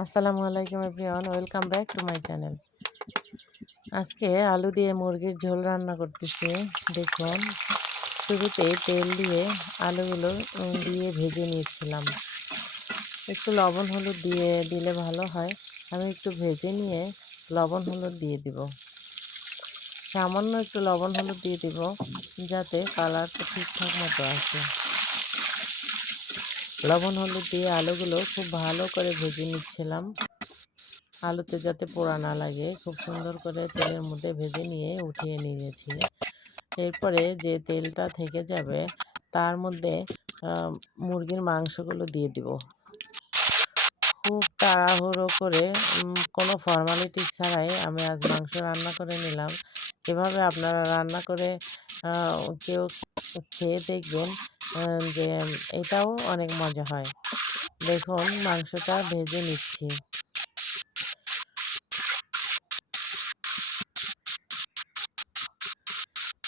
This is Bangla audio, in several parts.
আসসালামু আলাইকুম everyone, welcome back to my channel. আজকে আলু দিয়ে মুরগির ঝোল রান্না করতেছি। দেখুন, শুরুতেই তেল দিয়ে আলুগুলো দিয়ে ভেজে নিয়েছিলাম। একটু লবণ হলুদ দিয়ে দিলে ভালো হয়। আমি একটু ভেজে নিয়ে লবণ হলুদ দিয়ে দিব। সামান্য একটু লবণ হলুদ দিয়ে দিব, যাতে কালারটা ঠিকঠাক মতো আসে। লবণ হলুদ দিয়ে আলুগুলো খুব ভালো করে ভেজে নিচ্ছিলাম। আলুতে যাতে পোড়া না লাগে, খুব সুন্দর করে তেলের মধ্যে ভেজে নিয়ে উঠিয়ে নিয়েছি। এরপরে যে তেলটা থেকে যাবে তার মধ্যে মুরগির মাংসগুলো দিয়ে দিব। খুব তাড়াহুড়ো করে কোনো ফর্মালিটি ছাড়াই আমি আজ মাংস রান্না করে নিলাম। এভাবে আপনারা রান্না করে কেউ খেয়ে দেখবেন, যে এটাও অনেক মজা হয়। দেখুন, মাংসটা ভেজে নিচ্ছি।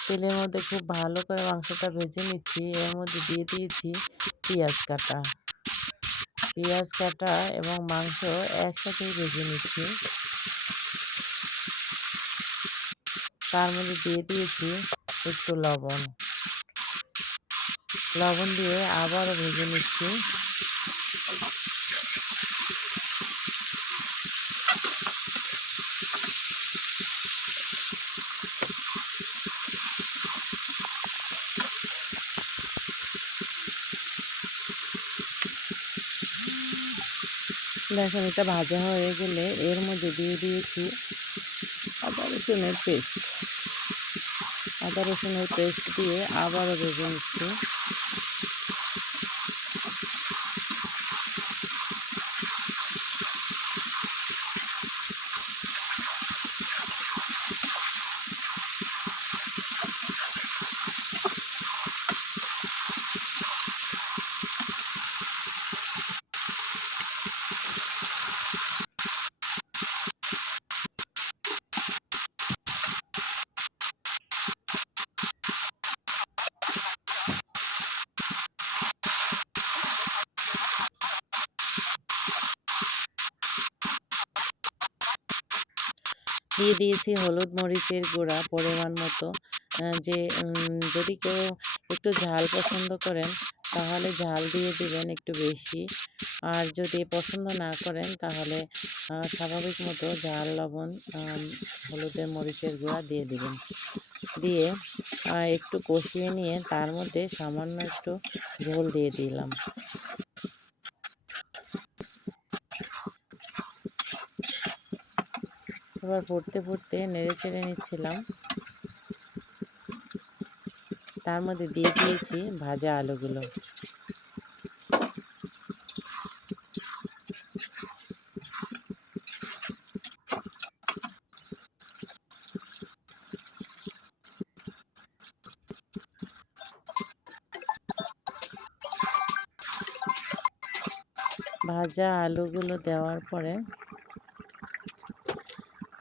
তেলের মধ্যে খুব ভালো করে মাংসটা ভেজে নিচ্ছি। এর মধ্যে দিয়ে দিয়েছি পেঁয়াজ কাটা। পেঁয়াজ কাটা এবং মাংস একসাথেই ভেজে নিচ্ছি। তার মধ্যে দিয়ে দিয়েছি একটু লবণ। লবণ দিয়ে আবারও ভেজে নিচ্ছি। দেখুন, এটা ভাজা হয়ে গেলে এর মধ্যে দিয়ে দিয়েছি আদা রসুনের পেস্ট। আদা রসুনের পেস্ট দিয়ে আবারও ভেজে নিচ্ছি। দিয়ে দিয়েছি হলুদ মরিচের গুঁড়া পরিমাণ মতো। যে যদি কেউ একটু ঝাল পছন্দ করেন তাহলে ঝাল দিয়ে দিবেন একটু বেশি। আর যদি পছন্দ না করেন তাহলে স্বাভাবিক মতো ঝাল, লবণ, হলুদের মরিচের গুঁড়া দিয়ে দিবেন। দিয়ে একটু কষিয়ে নিয়ে তার মধ্যে সামান্য একটু ঝোল দিয়ে দিলাম। এবার ফুটতে ফুটতে নেড়ে চেড়ে নিচ্ছিলাম। তার মধ্যে দিয়ে দিয়েছি ভাজা আলুগুলো। ভাজা আলুগুলো দেওয়ার পরে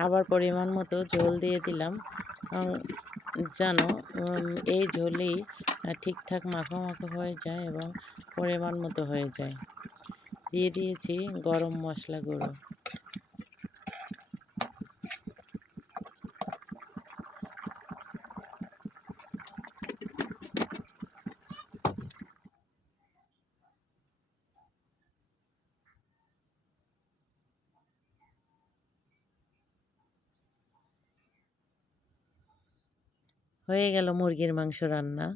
আবার পরিমাণ মতো ঝোল দিয়ে দিলাম, যেন এই ঝোলেই ঠিকঠাক মাখো মাখো হয়ে যায় এবং পরিমাণ মতো হয়ে যায়। দিয়ে দিয়েছি গরম মশলা গুঁড়ো। হয়ে গেল মুরগির মাংস রান্না।